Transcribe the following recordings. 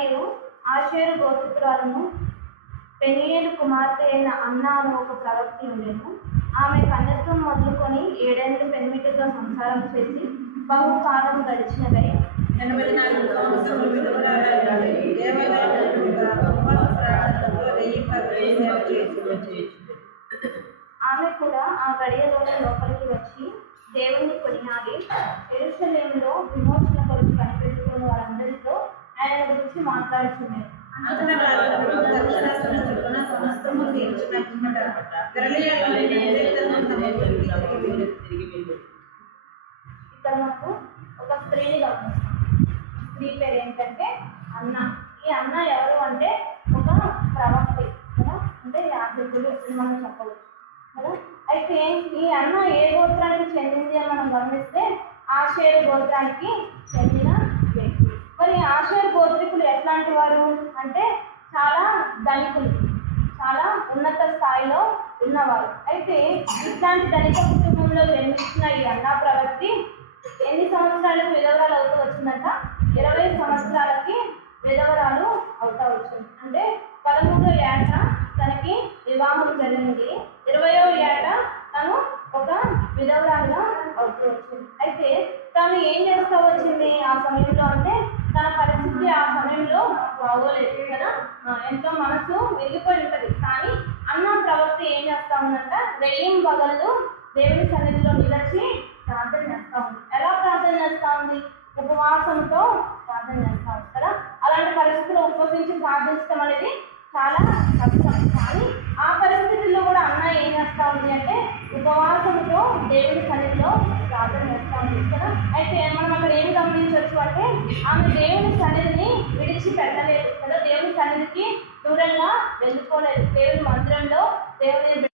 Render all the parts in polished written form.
మరియు ఆషేరు గోత్రికురాలను పెనీయేలు కుమార్తె అయిన అన్న అనే ఒక ప్రవక్త ఉండేను. ఆమె కన్యత్వం మొదలుకొని 7 ఏళ్ళు పెనిమిటితో సంసారం చేసి బహుకాలం గడిచినదై 84 సంవత్సరములు విధవరాలై ఆమె కూడా ఆ గడియలోనే లోపలికి వచ్చి దేవుని కొనియాడి యెరూషలేములో విమోచన కొరకు కనిపెట్టుకున్న వారందరితో ఆయన గురించి మాట్లాడుతున్నారు. ఇక్కడ మనకు ఒక స్త్రీని గమనిస్తాం. స్త్రీ పేరు ఏంటంటే అన్న. ఈ అన్న ఎవరు అంటే ఒక ప్రవక్త కదా, అంటే యాజకుడు మనం చెప్పవచ్చు కదా. అయితే ఈ అన్న ఏ గోత్రానికి చెందింది అని మనం గమనిస్తే ఆషేరు గోత్రానికి చెందిన వ్యక్తి. మరి ఆషేరు గోత్రికులు ఎట్లాంటి వారు అంటే చాలా ధనికులు, చాలా ఉన్నత స్థాయిలో ఉన్నవారు. అయితే ఇట్లాంటి ధనిక కుటుంబంలో జన్మించిన ఈ అన్న ప్రవక్తి ఎన్ని సంవత్సరాలకు విధవరాలు అవుతూ వచ్చిందంట? 20 సంవత్సరాలకి విధవరాలు అవుతా వచ్చింది. అంటే 13వ ఏట తనకి వివాహం జరిగింది, 20వ ఏట తను ఒక విధవరాలుగా అవుతూ వచ్చింది. అయితే తను ఏం చేస్తూ వచ్చింది ఆ సమయంలో అంటే తన పరిస్థితి ఆ సమయంలో బాగోలేదు కదా, ఎంతో మనసు విరిగిపోయి ఉంటుంది. కానీ అన్న ప్రవక్త ఏం చేస్తా ఉందంట? రెయ్యం పగళ్ళు దేవుని సన్నిధిలో నిలిచి ప్రార్థన చేస్తా ఉంది. ఎలా ప్రార్థన చేస్తా ఉంది? ఉపవాసంతో ప్రార్థన చేస్తా ఉంది కదా. అలాంటి పరిస్థితుల్లో ఉపవసించి ప్రార్థించడం అనేది చాలా కష్టం. కానీ ఆ పరిస్థితుల్లో కూడా అన్న ఏం చేస్తా ఉంది అంటే ఉపవాసంతో దేవుని సన్నిధిలో ప్రార్థన చేస్తా ఉంది కదా. అయితే మనం అక్కడ ఏం గమనించవచ్చు అంటే ఆమె దేవుని సన్నిధిని విడిచిపెట్టలేదు కదా, దేవుని సన్నిధికి దూరంగా వెళ్ళిపోలేదు. దేవుని మందిరంలో దేవుని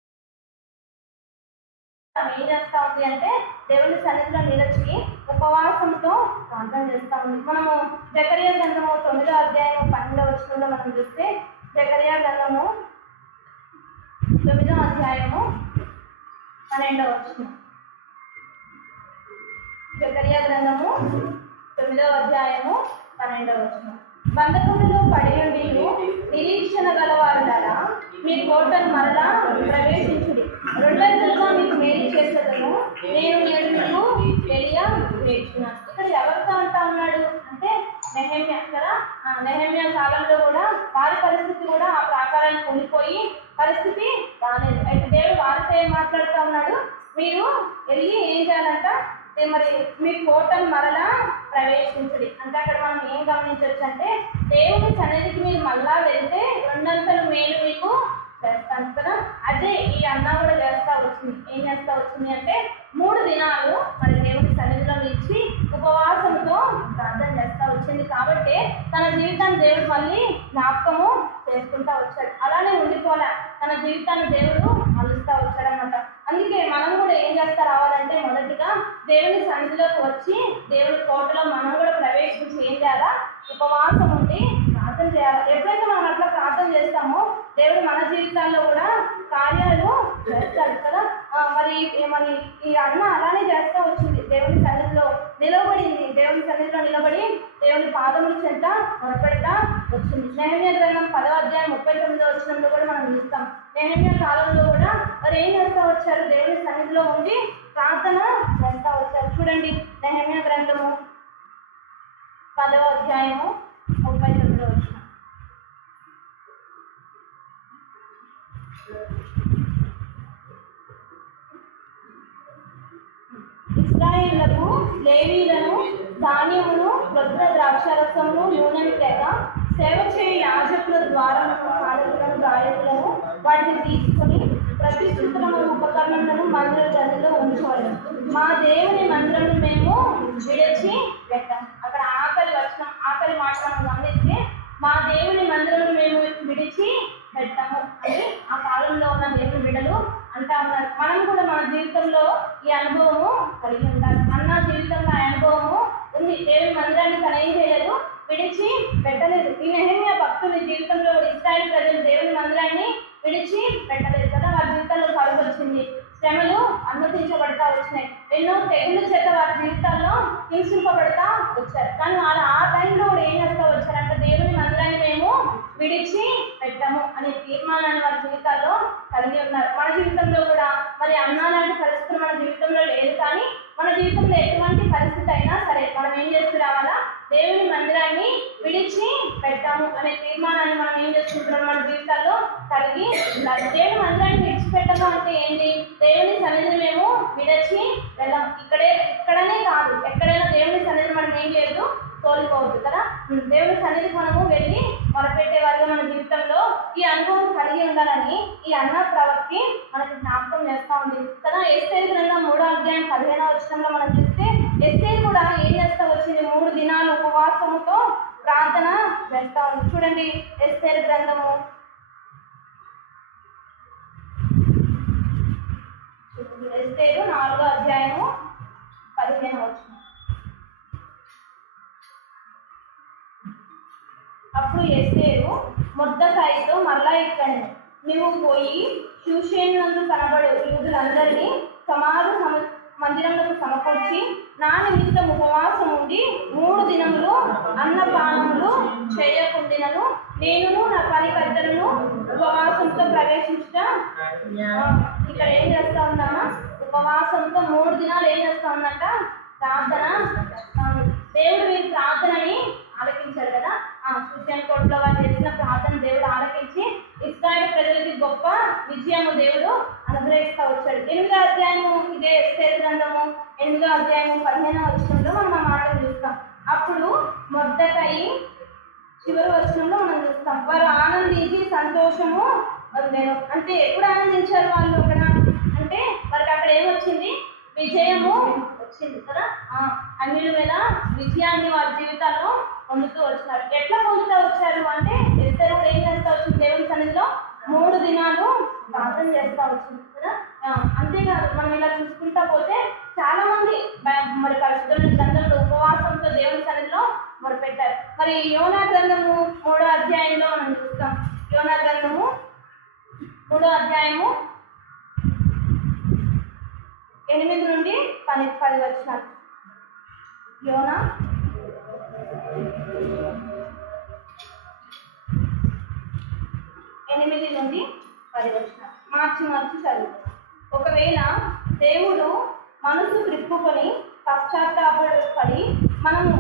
ఏం చేస్తా ఉంది అంటే దేవుని సన్నిధిలో నిలిచి ఉపవాసంతో ప్రార్థన చేస్తా ఉంది. మనము జకరియా గ్రంథము 9వ అధ్యాయం 12వ వచనంలో మనం చూస్తే జకరియా గ్రంథము 9వ అధ్యాయము 12వ వచనం. జకరియా గ్రంథము 9వ అధ్యాయము 12వ వచనం. బంధకుడిలో పడియుండి నిరీక్షణ గలవారులారా మీ కోటను మరలా ప్రవేశించుడి, రెండంతలుగా మీకు మేలు చేసేదను, నేను నేడు మీకు తెలియజేస్తున్నాను. ఇక్కడ ఎవరితో అంటా ఉన్నాడు అంటే నెహెమ్యా కదా. నెహెమ్యా కాలంలో కూడా వారి పరిస్థితి కూడా ఆ ప్రాకారాన్ని కూలిపోయి పరిస్థితి రాలేదు. అయితే దేవుడు వారితో ఏం మాట్లాడుతూ ఉన్నాడు? మీరు వెళ్ళి ఏం చేయాలంట? మరి మీ కోటను మరలా ప్రవేశించుడి అంటే అక్కడ మనం ఏం గమనించవచ్చు అంటే దేవుని సన్నిధికి మీరు మళ్ళా వెళ్తే రెండంతలు మేలు మీకు చేస్తాను కదా. అదే ఈ అన్న కూడా చేస్తా వచ్చింది. ఏం చేస్తా వచ్చింది అంటే 3 దినాలు మరి దేవుని సన్నిధిలో నిలిచి ఉపవాసంతో ప్రార్థన చేస్తా వచ్చింది. కాబట్టి తన జీవితాన్ని దేవుడు మళ్ళీ జ్ఞాపకము చేసుకుంటా వచ్చాడు. అలానే ఉండిపోలే, తన జీవితాన్ని దేవుడు మలుస్తూ వచ్చాడనమాట. అందుకే మనం కూడా ఏం చేస్తా రావాలంటే మొదటిగా దేవుని సన్నిధిలోకి వచ్చి దేవుని కోటలో మనం కూడా ప్రవేశించి ఏం చేయాలా? ఉపవాసం ఉండి ప్రార్థన చేయాలి. ఎప్పుడైతే మనం అట్లా ప్రార్థన చేస్తామో దేవుడు మన జీవితాల్లో కూడా కార్యాలు చేస్తాడు కదా. మరి ఈ అన్న అలానే చేస్తూ వచ్చింది. దేవుని సన్నిధిలో నిలబడింది, దేవుని సన్నిధిలో నిలబడి దేవుని పాదముల చెంత మొరపెడతా వచ్చింది. నెహెమ్యా గ్రంథం 10వ అధ్యాయం 39వ వచనంలో కూడా మనం చూస్తాం. నెహెమ్యా కాలంలో కూడా మరి ఏం చేస్తూ వచ్చారు? దేవుని సన్నిధిలో ఉండి ప్రార్థన చేస్తూ వచ్చారు. చూడండి, నెహెమ్యా గ్రంథము 10వ అధ్యాయము 39వ వచనం. ఇశ్రాయేలులకు లేవీయులను ధాన్యమును క్రొత్త ద్రాక్షారసమును నూనెను తెగ సేవ చేయ యాజకుల ద్వారములను కాలకులను గాయకులను వాటిని తీసుకుని ప్రతిష్ఠితమైన ఉపకరణలను మందిర గదిలో ఉంచవలను. మా దేవుని మందిరము మేము విడిచి పెట్టాం. అక్కడ ఆఖరి మాట మనం గమనిస్తే మా దేవుని మందిరము మేము విడిచి పెట్టాము అని ఆ కాలంలో ఉన్న దేవుని బిడ్డలు అంటా ఉన్నారు. మనం కూడా మన జీవితంలో ఈ అనుభవము కలిగి ఉండాలి. అన్న జీవితంలో ఆ అనుభవము ఉంది. దేవుని మందిరాన్ని తను ఏం చేయలేదు, విడిచి పెట్టలేదు. ఈ నెహెమ్యా భక్తుని జీవితంలో ఇశ్రాయేలు ప్రజలు దేవుని మందిరాన్ని విడిచి పెట్టలేదు కదా. వారి జీవితంలో కరువు వచ్చింది, శ్రమలు అన్న అనుమతించబడతా వచ్చినాయి. ఎన్నో తెగుళ్ళ చేత వారి జీవితాల్లో హింసింపబడతా వచ్చారు. కానీ వాళ్ళు ఆ టైంలో కూడా ఏం చేస్తా వచ్చారంటే దేవుని మందిరాన్ని మేము విడిచి పెట్టము అనే తీర్మానాన్ని వారి జీవితాల్లో కలిగి ఉన్నారు. మన జీవితంలో కూడా మరి అన్నా లాంటి పరిస్థితులు మన జీవితంలో లేదు, కానీ మన జీవితంలో ఎటువంటి పరిస్థితి అయినా సరే మనం ఏం చేస్తూ రావాలా? దేవుని మందిరాన్ని విడిచి పెట్టాము అనే తీర్మానాన్ని మనం ఏం చేసుకుంటున్నాం మన జీవితాల్లో కలిగి ఉండాలి. దేవుని మందిరాన్ని విడిచిపెట్టడం అంటే ఏంటి? దేవుని సన్నిధిని మేము విడిచి వెళ్ళాం. ఇక్కడనే కాదు, ఎక్కడైనా దేవుని సన్నిధిని మనం ఏం చేయదు, కోల్పోవద్దు కదా. దేవుని సన్నిధికి మనము వెళ్ళి మొరపెట్టే వాళ్ళగా మన జీవితంలో ఈ అనుభవం కలిగి ఉండాలని ఈ అన్న ప్రవక్తి మనకి జ్ఞాపకం చేస్తూ ఉంది కదా. ఎస్తేరు గ్రంథం 3వ అధ్యాయం 15వ వచనంలో మనం చూస్తే ఎస్తేరు కూడా ఏం చేస్తా వచ్చింది? 3 దినాలు ఉపవాసముతో ప్రార్థన చేస్తా ఉంది. చూడండి, ఎస్తేరు గ్రంథము ఎస్తేరు 4వ అధ్యాయము 15వ వచనం. అప్పుడు ఎస్తేరు మొర్దెకైతో మరలా ఇట్లనెను, నువ్వు పోయి షూషేను నందు కనబడు యూదులందరినీ మందిరములకు సమకూర్చి నా నిమిత్తం ఉపవాసం ఉండి 3 దినములు అన్నపానములు చేయకుండినను నేను నా పనికర్తలను ఉపవాసంతో ప్రవేశించుట. ఇక్కడ ఏం చేస్తా ఉందమ్మా? ఉపవాసంతో 3 దినాలు ఏం చేస్తా ఉందంట? ప్రార్థన చేస్తాను. దేవుడు వీరి ప్రార్థనని ఆలకించాడు కదా. సుషేన్ కోటలో వారు చేసిన ప్రార్థన దేవుడు ఆలకించి ఇశ్రాయేలు ప్రజలకి గొప్ప విజయము దేవుడు అనుగ్రహిస్తూ వచ్చాడు. 8వ అధ్యాయము ఇదే ఎస్తేరు గ్రంథము 8వ అధ్యాయము 15వ వచనంలో మనం ఆ మాటలు చూస్తాం. అప్పుడు మొర్దెకై చివరి వచనంలో మనం చూస్తాం, వారు ఆనందించి సంతోషము వదిలేరు. అంటే ఎప్పుడు ఆనందించారు వాళ్ళు అక్కడ అంటే వారికి అక్కడ ఏమొచ్చింది? విజయము వచ్చింది కదా. అన్నిల మీద విజయాన్ని వారి జీవితాల్లో పొందుతూ వచ్చినారు. ఎట్లా పొందుతూ వచ్చారు అంటే ఎస్తేరు ఏం చేస్తూ వచ్చింది? దేవుని సన్నిధిలో 3 దినాలు ప్రార్థన చేస్తూ వచ్చింది కదా. అంతేకాదు, మనం ఇలా చూసుకుంటా పోతే చాలా మంది మరి పరిశుద్ధుల గ్రంథంలో ఉపవాసంతో దేవుని సన్నిధిలో మొదలుపెట్టారు. మరి యోనా గ్రంథము 3వ అధ్యాయంలో మనం చూస్తాం. యోనా గ్రంథము 3వ అధ్యాయము 8 నుండి 10 వచనాలు. యోనా 8 నుండి 10 వచనాలు మార్చి చదువు. ఒకవేళ దేవుడు మనసు త్రిప్పుకొని పశ్చాత్తాపడి మనము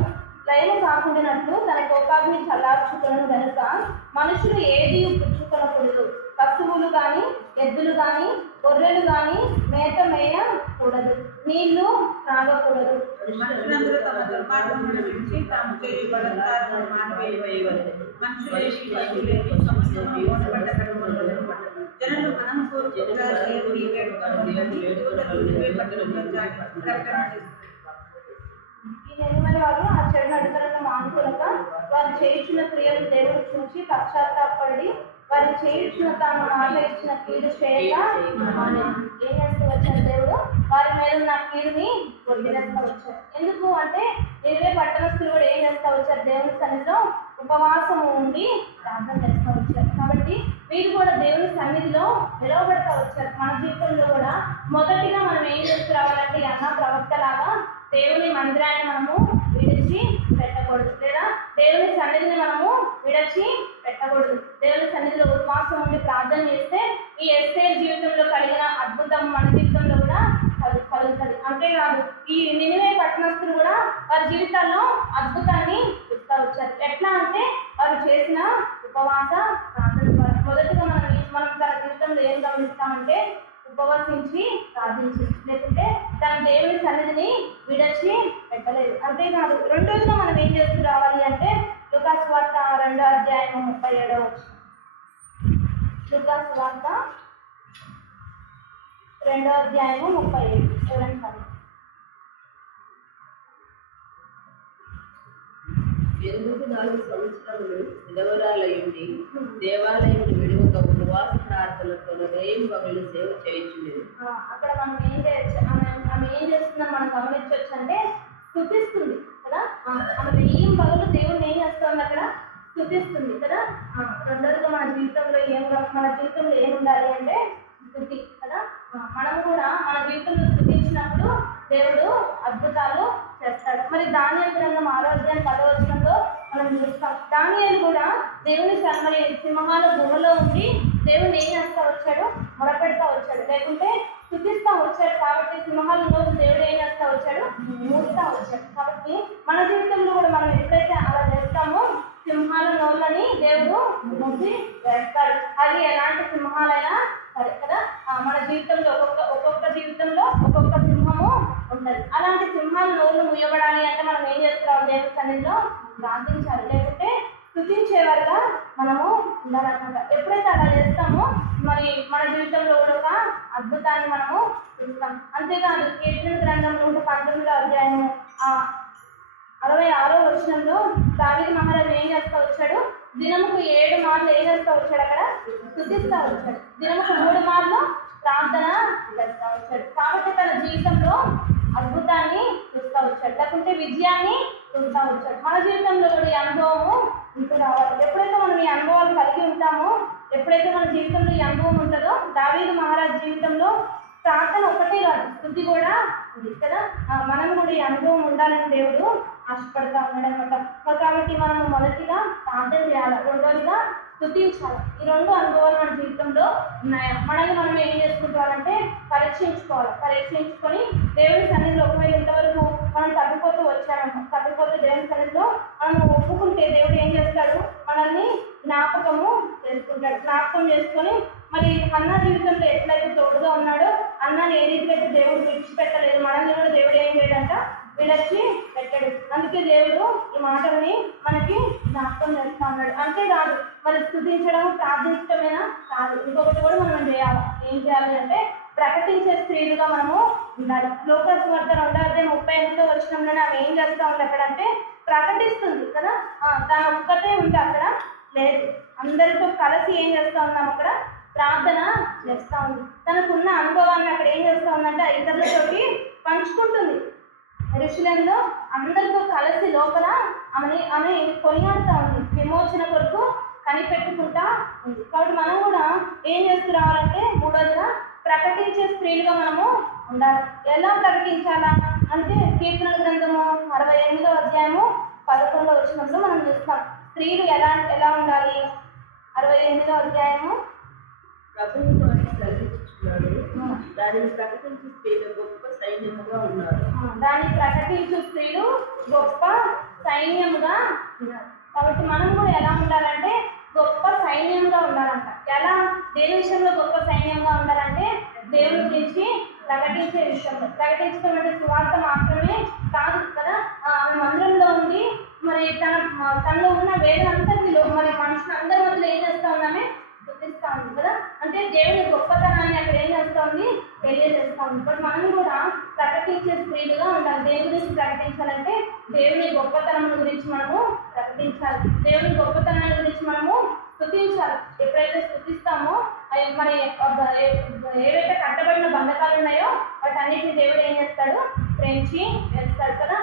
లయము కాకుండానట్లు తన కోపాగ్ని చల్లార్చుకొను గనుక మనుషులు ఏది పుచ్చుకొనకూడదు. పశువులు కానీ ఎద్దులు కానీ గొర్రెలు కానీ మేత మేయకూడదు, నీళ్లు త్రాగకూడదు. మనుషులందరూ తమ దుర్మార్గములను విడిచి తాము చేయు బలాత్కారమును మానివేయవలెను. మనుషులేమి పశువులేమి సమస్తము మోసపడ్డ జనులు మనం కోరుకున్న దేవుని వేడుకను యూదులకు ఇవే పట్టణంలో ప్రకటన చేస్తారు. ఈ నిర్మల వారు ఆ చెడు నడుకలను మానుకోలేక వారు చేయించిన క్రియలు దేవుడు చూసి పశ్చాత్తాపడి వారు చేయించిన తాము మాట ఇచ్చిన కీడు చేయక ఏం చేస్తూ వచ్చారు? దేవుడు వారి మీద ఉన్న కీడుని వదిలేస్తూ వచ్చారు. ఎందుకు అంటే ఇవే పట్టణస్తులు కూడా ఏం చేస్తూ వచ్చారు? దేవుని సన్నిధిలో ఉపవాసము ఉండి ప్రార్థన చేస్తూ వచ్చారు. కాబట్టి వీరు కూడా దేవుని సన్నిధిలో నిలవబడతా వచ్చారు. మన జీవితంలో కూడా మొదటిగా మనం ఏం చేస్తూ రావాలంటే అన్న ప్రవక్త లాగా దేవుని మందిరాన్ని మనము విడిచి పెట్టకూడదు, లేదా దేవుని సన్నిధిని మనము విడిచి పెట్టకూడదు. దేవుని సన్నిధిలో ఉపవాసం ఉండి ప్రార్థన చేస్తే ఈ ఎస్తేరు జీవితంలో కలిగిన అద్భుతం మన జీవితంలో కూడా కలుగుతుంది. అంతేకాదు, ఈ నినివే పట్టణస్తులు కూడా వారి జీవితాల్లో అద్భుతాన్ని ఇస్తూ వచ్చారు. ఎట్లా అంటే వారు చేసిన ఉపవాస ప్రార్థన ద్వారా మొదటిగా మనం తన జీవితంలో ఏం గమనిస్తామంటే ఉపవసించి ప్రార్థించి, లేకుంటే తన దేవుని సన్నిధిని విడిచి పెట్టలేదు. అంతేకాదు, రెండోదిగా మనం ఏం చేస్తూ రావాలి అంటే లూకాసు వార్త 2వ అధ్యాయం 37వ వచనం. లూకాసు వార్త 2వ అధ్యాయం 37 చూడండి. 4 సంవత్సరములు విధవరాలయుండి దేవాలయములు విడువక ఉపవాస ప్రార్థనతో రేయం పగలు సేవ చేయించుండేది. అక్కడ మనం ఏం చేయొచ్చు? ఆమె ఏం చేస్తుందో మనం గమనించవచ్చు అంటే స్తుతిస్తుంది కదా. ఆమె రేయం పగలు దేవుడిని ఏం చేస్తుంది? అక్కడ స్తుతిస్తుంది కదా. రెండోదిగా మన జీవితంలో ఏం ఉండాలి అంటే స్తుతి కదా. మనం కూడా మన జీవితంలో స్తుతి మరి దానియేలు గ్రంథం 6వ అధ్యాయం 10వ వచనంలో మనం చూస్తాం. దానియేలు కూడా దేవుని మరి సింహాల గుహలో ఉండి దేవుని ఏం చేస్తా వచ్చాడు, మొరపెడతా వచ్చాడు, లేకుంటే స్తుతిస్తా వచ్చాడు. కాబట్టి సింహాల రోజు దేవుడు ఏం చేస్తా వచ్చాడు, మూస్తా వచ్చాడు. కాబట్టి మన జీవితంలో కూడా మనం ఎప్పుడైతే అలా చేస్తామో సింహాల నోళ్ళని దేవుడు మూసి వేస్తాడు. అది ఎలాంటి సింహాలైనా సరే కదా. మన జీవితంలో ఒక్కొక్క జీవితంలో ఒక్కొక్క సింహము ఉంటుంది. అలాంటి సింహాల నోళ్ళు ముయ్యబడాలి అంటే మనం ఏం చేస్తున్నాం, దేవుని సన్నిధిలో ప్రార్థించాలి, లేకుంటే స్తుతించేవారుగా మనము ఉండాలన్నమాట. ఎప్పుడైతే అలా చేస్తామో మరి మన జీవితంలో కూడా ఒక అద్భుతాన్ని మనము చూస్తాం. అంతేకాదు కీర్తన గ్రంథం 119వ అధ్యాయం 66వ వచనంలో దావీదు మహారాజు ఏం చేస్తా వచ్చాడు, దినముకు 7 మార్లు ఏం చేస్తా వచ్చాడు, అక్కడ స్తుతిస్తా వచ్చాడు. దినముకు 3 మార్లు ప్రార్థన చేస్తా వచ్చాడు. కాబట్టి తన జీవితంలో అద్భుతాన్ని చూస్తా వచ్చాడు, లేకుంటే విజయాన్ని చూస్తా వచ్చాడు. మన జీవితంలో కూడా ఈ అనుభవము ఇంటూ రావాలి. ఎప్పుడైతే మనం ఈ అనుభవాలు కలిగి ఉంటామో, ఎప్పుడైతే మన జీవితంలో ఈ అనుభవం ఉంటుందో, దావీదు మహారాజ్ జీవితంలో ప్రార్థన ఒకటే కాదు, స్తుతి కూడా ఉంది కదా. మనం కూడా ఈ అనుభవం ఉండాలని దేవుడు ఆశపడతా ఉన్నాడు అనమాట. కాబట్టి మనము మొదటిగా ప్రార్థన చేయాలి, రెండోదిగా స్తుతించాలి. ఈ 2 అనుభవాలు మన జీవితంలో ఉన్నాయి. మనల్ని మనం ఏం చేసుకుంటామంటే పరీక్షించుకొని దేవుని సన్నిధిలో ఒకవేళ ఇంతవరకు మనం తప్పిపోతే దేవుని సన్నిధిలో మనం ఒప్పుకుంటే దేవుడు ఏం చేస్తాడు, మనల్ని జ్ఞాపకం చేసుకొని మరి అన్న జీవితంలో ఎట్లయితే తోడుగా ఉన్నాడో అన్నని ఏ రీతిలో అయితే దేవుడు విడిచిపెట్టలేదు, మనల్ని కూడా దేవుడు ఏం చేయడంట, విడచి పెట్టాడు. అందుకే దేవుడు ఈ మాటల్ని మనకి జ్ఞాపకం చేస్తా ఉన్నాడు. అంతేకాదు మరి స్తుతించడం ప్రార్థించడమేనా కాదు, ఇంకొకటి కూడా మనం చేయాలి. ఏం చేయాలి అంటే ప్రకటించే స్త్రీలుగా మనము ఉండాలి. లోకాసు వార్త 2:38 వచనంలోనే ఆమె ఏం చేస్తా ఉంది అక్కడంటే ప్రకటిస్తుంది కదా. తను ఒక్కటే ఉంది అక్కడ లేదు, అందరితో కలిసి ఏం చేస్తా ఉన్నాం, అక్కడ ప్రార్థన చేస్తా ఉంది. తనకున్న అనుభవాన్ని అక్కడ ఏం చేస్తా ఉందంటే ఇతరులతోటి పంచుకుంటుంది. యెరూషలేములో అందరితో కలిసి లోపల ఆమె కొనియాడుతూ ఉంది, విమోచన కొరకు కనిపెట్టుకుంటా ఉంది. కాబట్టి మనం కూడా ఏం చేస్తున్నామంటే మూడోదిగా ప్రకటించే స్త్రీలుగా మనము ఉండాలి. ఎలా ప్రకటించాలా అంటే కీర్తన గ్రంథము 68వ అధ్యాయము 11వ వచనంలో మనం చూస్తాం. స్త్రీలు ఎలా ఉండాలి. 68వ అధ్యాయము ప్రభువును ప్రకటించుచున్నాడు, దానిని ప్రకటించు స్త్రీలు గొప్ప సైన్యముగా ఉన్నారు. దాన్ని ప్రకటించు స్త్రీలు గొప్ప సైన్యముగా ఉన్నారు. కాబట్టి మనం కూడా ఎలా ఉండాలంటే గొప్ప సైన్యంగా ఉండాలంట. ఎలా, దేని విషయంలో గొప్ప సైన్యంగా ఉండాలంటే దేవుని గురించి ప్రకటించే విషయంలో. ప్రకటించడం అంటే సువార్త మాత్రమే కాదు కదా. ఆమె మందిరంలో ఉంది, మరి తనలో ఉన్న వేదనంతటిలో మరి మనుషులందరి మధ్యలో ఏం చేస్తా ఉన్నామే, స్తుతిస్తా ఉంది కదా. అంటే దేవుని గొప్పతనాన్ని అక్కడ ఏం చేస్తా ఉంది, తెలియజేస్తా ఉంది. బట్ మనం కూడా ప్రకటించే స్త్రీలుగా ఉండాలి. దేని గురించి ప్రకటించాలంటే దేవుని గొప్పతనం గురించి మనము ప్రకటించాలి, దేవుని గొప్పతనాన్ని గురించి మనము స్తుతించాలి. ఎప్పుడైతే స్తుతిస్తామో మరి ఏవైతే కట్టబడిన బంధకాలు ఉన్నాయో వాటన్నిటిని దేవుడు ఏం చేస్తాడు, ప్రేమించి వేస్తాడు కదా.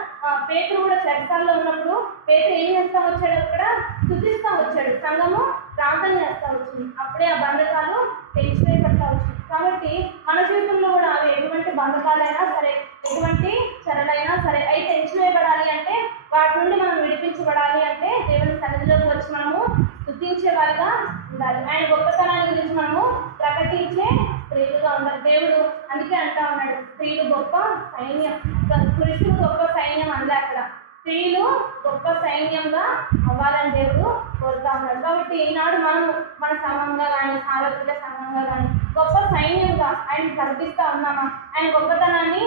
పేతురు కూడా చెరసాల్లో ఉన్నప్పుడు పేతురు ఏం చేస్తా వచ్చాడు, అక్కడ స్తుతిస్తా వచ్చాడు, సంఘము ప్రార్థన చేస్తా వచ్చింది. అప్పుడే ఆ బంధకాలు తెచ్చివేయబడతా వచ్చింది. కాబట్టి మన జీవితంలో కూడా అవి ఎటువంటి బంధకాలైనా సరే, ఎటువంటి చెరలైనా సరే అవి తెచ్చివేయబడాలి అంటే, వాటి నుండి మనం విడిపించబడాలి అంటే దేవుని సన్నిధిలోకి వచ్చి మనము స్తుతించే వారిగా ఉండాలి. ఆయన గొప్పతనాన్ని గురించి మనము ప్రకటించే స్త్రీలుగా ఉండాలి. దేవుడు అందుకే అంటా ఉన్నాడు, స్త్రీలు గొప్ప సైన్యం, పురుషులు గొప్ప సైన్యం అంది అక్కడ. స్త్రీలు గొప్ప సైన్యంగా అవ్వాలని దేవుడు కోరుతా ఉన్నాడు. కాబట్టి ఈనాడు మనము మన సంఘంగా కానీ, సార్వత్రిక సంఘంగా కానీ గొప్ప సైన్యంగా ఆయన కల్పిస్తా ఉన్నామా, ఆయన గొప్పతనాన్ని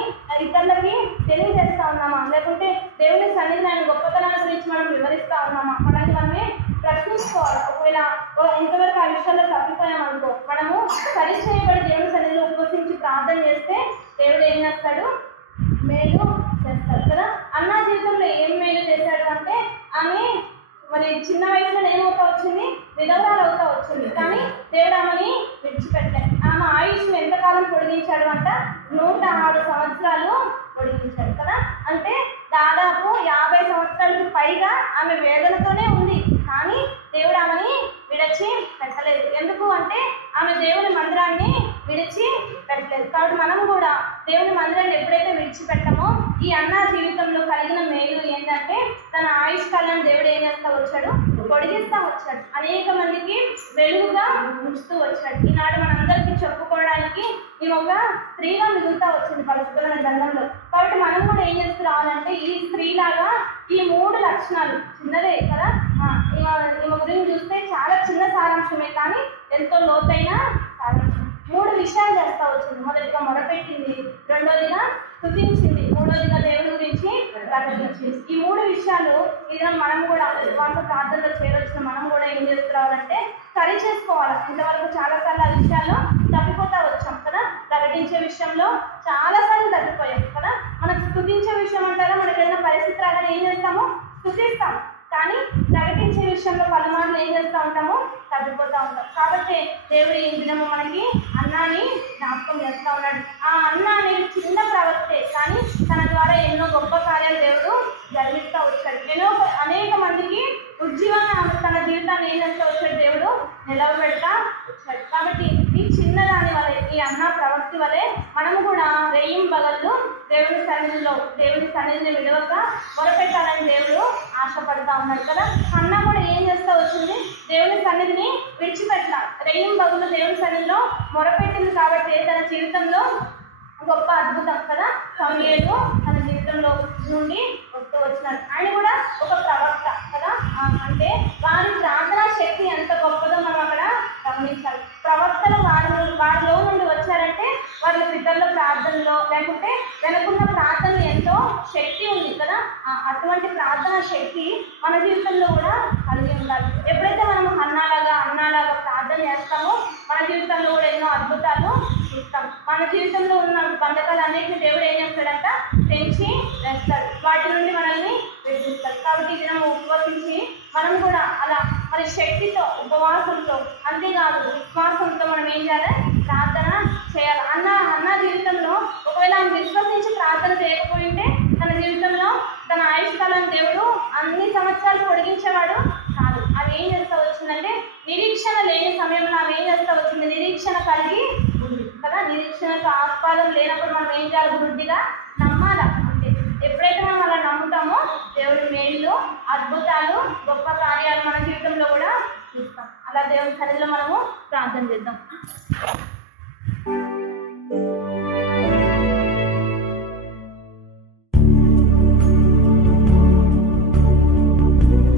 ఇతరులకి తెలియజేస్తా ఉన్నామా, లేకుంటే దేవుని సన్నిధిని ఆయన గొప్పతనాన్ని గురించి మనం వివరిస్తా ఉన్నామా, మనకి మనమే ప్రశ్నించుకోవాలి. ఒకవేళ ఇంతవరకు ఆ విషయాల్లో తప్పిపోయామనుకో, మనము సరిచేయబడి దేవుని సన్నిధిలో ఉపవసించి ప్రార్థన చేస్తే దేవుడు ఏం చేస్తాడు, మేలు చేస్తాడు కదా. అన్న జీవితంలో ఏం మేలు చేశాడు అంటే, ఆమె మరి చిన్న వయసులో ఏమవుతా వచ్చింది, విధవరాలు అవుతా వచ్చింది. కానీ దేవుడు ఆమెని విడిచిపెట్టాడు. ఆమె ఆయుష్ ఎంతకాలం పొడిగించాడు అంట, 106 సంవత్సరాలు పొడిగించాడు కదా. అంటే దాదాపు 50 సంవత్సరాలకు పైగా ఆమె వేదనతోనే ఉంది. కానీ దేవుడు ఆమెని విడిచి పెట్టలేదు. ఎందుకు అంటే ఆమె దేవుని మందిరాన్ని విడిచి పెట్టలేదు. కాబట్టి మనం కూడా దేవుని మందిరాన్ని ఎప్పుడైతే విడిచిపెట్టామో ఈ అన్న జీవితంలో కలిగిన మేలు ఏంటంటే తన ఆయుష్కాలం దేవుడు ఏం చేస్తా వచ్చాడు, పొడిగిస్తా వచ్చాడు. అనేక మందికి వెలుగుగా ఉంచుతూ వచ్చాడు. ఈనాడు మనందరికీ చెప్పుకోవడానికి ఈమె ఒక స్త్రీగా మిగులుతా వచ్చింది పరిశుద్ధమైన గ్రంథంలో. కాబట్టి మనం కూడా ఏం చేస్తూ రావాలంటే ఈ స్త్రీలాగా ఈ 3 లక్షణాలు, చిన్నదే కదా, ఈమె గురించి చూస్తే చాలా చిన్న సారాంశమే కానీ ఎంతో లోతైన సారాంశం. 3 విషయాలు చేస్తా వచ్చింది. మొదటిగా మొరపెట్టింది, రెండోదిగా స్తుతించింది, మూడోదిగా దేవుడి గురించి ప్రకటించింది. ఈ 3 విషయాలు ఇది మనం కూడా విశ్వాస ప్రార్థనలో చేరొచ్చిన మనం కూడా ఏం చేస్తున్నారంటే సరి చేసుకోవాలి. ఇంతవరకు చాలాసార్లు ఆ విషయాల్లో తప్పిపోతా వచ్చాం కదా. ప్రకటించే విషయంలో చాలాసార్లు తప్పిపోయాం కదా. మనకు స్తుతించే విషయం అంటారా, మనకి ఏదైనా పరిస్థితి రాగానే ఏం చేస్తాము, స్తుతిస్తాం. కానీ ప్రకటించే విషయంలో పలుమార్లు ఏం చేస్తూ ఉంటాము, తగ్గిపోతూ ఉంటాం. కాబట్టి దేవుడు ఈ దినము మనకి అన్నాని జ్ఞాపకం చేస్తూ ఉన్నాడు. ఆ అన్న అనేది చిన్న ప్రవక్తే, కానీ తన ద్వారా ఎన్నో గొప్ప కార్యాలు దేవుడు జరిగిస్తూ వచ్చాడు. అనేక మందికి ఉజ్జీవంగా తన జీవితాన్ని ఏం చేస్తూ వచ్చాడు, దేవుడు నిలవబెడతా వచ్చాడు. కాబట్టి ఈ చిన్నదాని వలె, ఈ అన్న ప్రవక్తి వలె మనము కూడా రేయింబగళ్ళు దేవుని సన్నిధిని విడవక మొరపెట్టాలని దేవుడు ఆశపడతా ఉన్నాడు కదా. అన్న కూడా ఏం చేస్తూ వచ్చింది, దేవుని సన్నిధిని విడిచిపెట్టాల. రేయింబగళ్ళు దేవుని సన్నిధిలో మొరపెట్టింది కాబట్టి తన జీవితంలో గొప్ప అద్భుతం కదా. సమూయేలు తన జీవితంలో నుండి వస్తూ వచ్చినాడు. ఆయన కూడా ఒక ప్రవక్త కదా. అంటే వారి ప్రార్థనా శక్తి ఎంత గొప్పదో మనం అక్కడ గమనించాలి. ప్రవక్తలు వారిలో నుండి వచ్చారంటే వారి పితరుల ప్రార్థనలో లేకుంటే వెనుకున్న ప్రార్థనలు ఎంతో శక్తి ఉంది కదా. అటువంటి ప్రార్థనా శక్తి మన జీవితంలో కూడా కలిగి ఉండాలి. ఎప్పుడైతే మనం అన్నాలాగా ప్రార్థన చేస్తామో మన జీవితంలో కూడా ఎన్నో అద్భుతాలు చూస్తాం. మన జీవితంలో ఉన్న బంధకాలు అన్నింటినీ దేవుడు ఏం చేస్తాడంట, పెంచి వేస్తాడు. వాటి నుండి మనల్ని విడిపిస్తాడు. కాబట్టి ఇది మనం ఉపవసించి మనం కూడా అలా మరి శక్తితో, ఉపవాసంతో, అంతేకాదు విశ్వాసంతో మనం ఏం చేయాలి, ప్రార్థన చేయాలి. అన్న జీవితంలో ఒకవేళ ఆమె విశ్వసించి ప్రార్థన చేయకపోయింటే తన జీవితంలో తన ఆయుష్కాలం దేవుడు అన్ని సంవత్సరాలు పొడిగించేవాడు కాదు. అది ఏం చేస్తూ వచ్చిందంటే నిరీక్షణ లేని సమయంలో ఆమె ఏం చేస్తూ వచ్చింది, నిరీక్షణ కలిగి ఉంది కదా. నిరీక్షణకు ఆస్పాదం లేనప్పుడు మనం ఏం చేయాలి, గుడ్డిగా నమ్మాలా. అంటే ఎప్పుడైతే మనం అలా నమ్ముతామో దేవుడి మేలు, అద్భుతాలు, గొప్ప కార్యాలు మన జీవితంలో కూడా చూస్తాం. అలా దేవుని సన్నిధిలో మనము ప్రార్థన చేద్దాం.